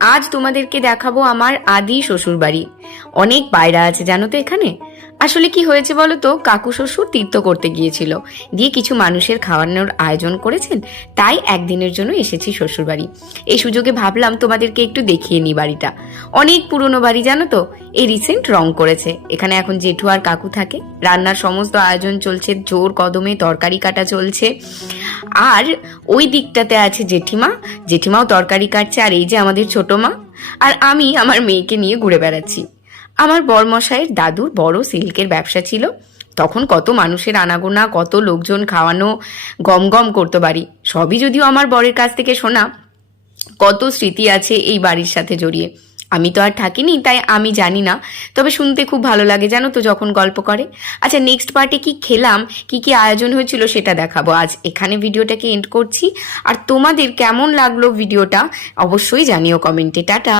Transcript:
আজ তোমাদেরকে দেখাবো আমার আদি শ্বশুর বাড়ি। অনেক পায়রা আছে জানো তো এখানে। আসলে কি হয়েছে বলো তো, কাকু শ্বশুর তীর্থ করতে গিয়েছিল, দিয়ে কিছু মানুষের খাওয়ানোর আয়োজন করেছেন, তাই একদিনের জন্য এসেছি শ্বশুর বাড়ি। এই সুযোগে ভাবলাম তোমাদেরকে একটু দেখিয়ে নি বাড়িটা। অনেক পুরনো বাড়ি জানো তো, এই রিসেন্ট রং করেছে। এখানে এখন জেঠু আর কাকু থাকে, রান্নার সমস্ত আয়োজন চলছে, জোর কদমে তরকারি কাটা চলছে। আর ওই দিকটাতে আছে জেঠিমা, জেঠিমাও তরকারি কাটছে, আর এই যে আমাদের ছোট মা, আর আমি আমার মেয়েকে নিয়ে ঘুরে বেড়াচ্ছি। আমার বরমশাইয়ের দাদুর বড় সিল্কের ব্যবসা ছিল, তখন কত মানুষের আনাগোনা, কত লোকজন খাওয়ানো, গম গম করতে বাড়ি। সবই যদিও আমার বরের কাছ থেকে শোনা, কত স্মৃতি আছে এই বাড়ির সাথে জড়িয়ে। আমি তো আর থাকিনি, তাই আমি জানি না, তবে শুনতে খুব ভালো লাগে জানো তো যখন গল্প করে। আচ্ছা, নেক্সট পার্টে কি খেলাম, কি কি আয়োজন হয়েছিল সেটা দেখাবো। আজ এখানে ভিডিওটাকে এন্ড করছি। আর তোমাদের কেমন লাগলো ভিডিওটা অবশ্যই জানিও কমেন্টে। টাটা।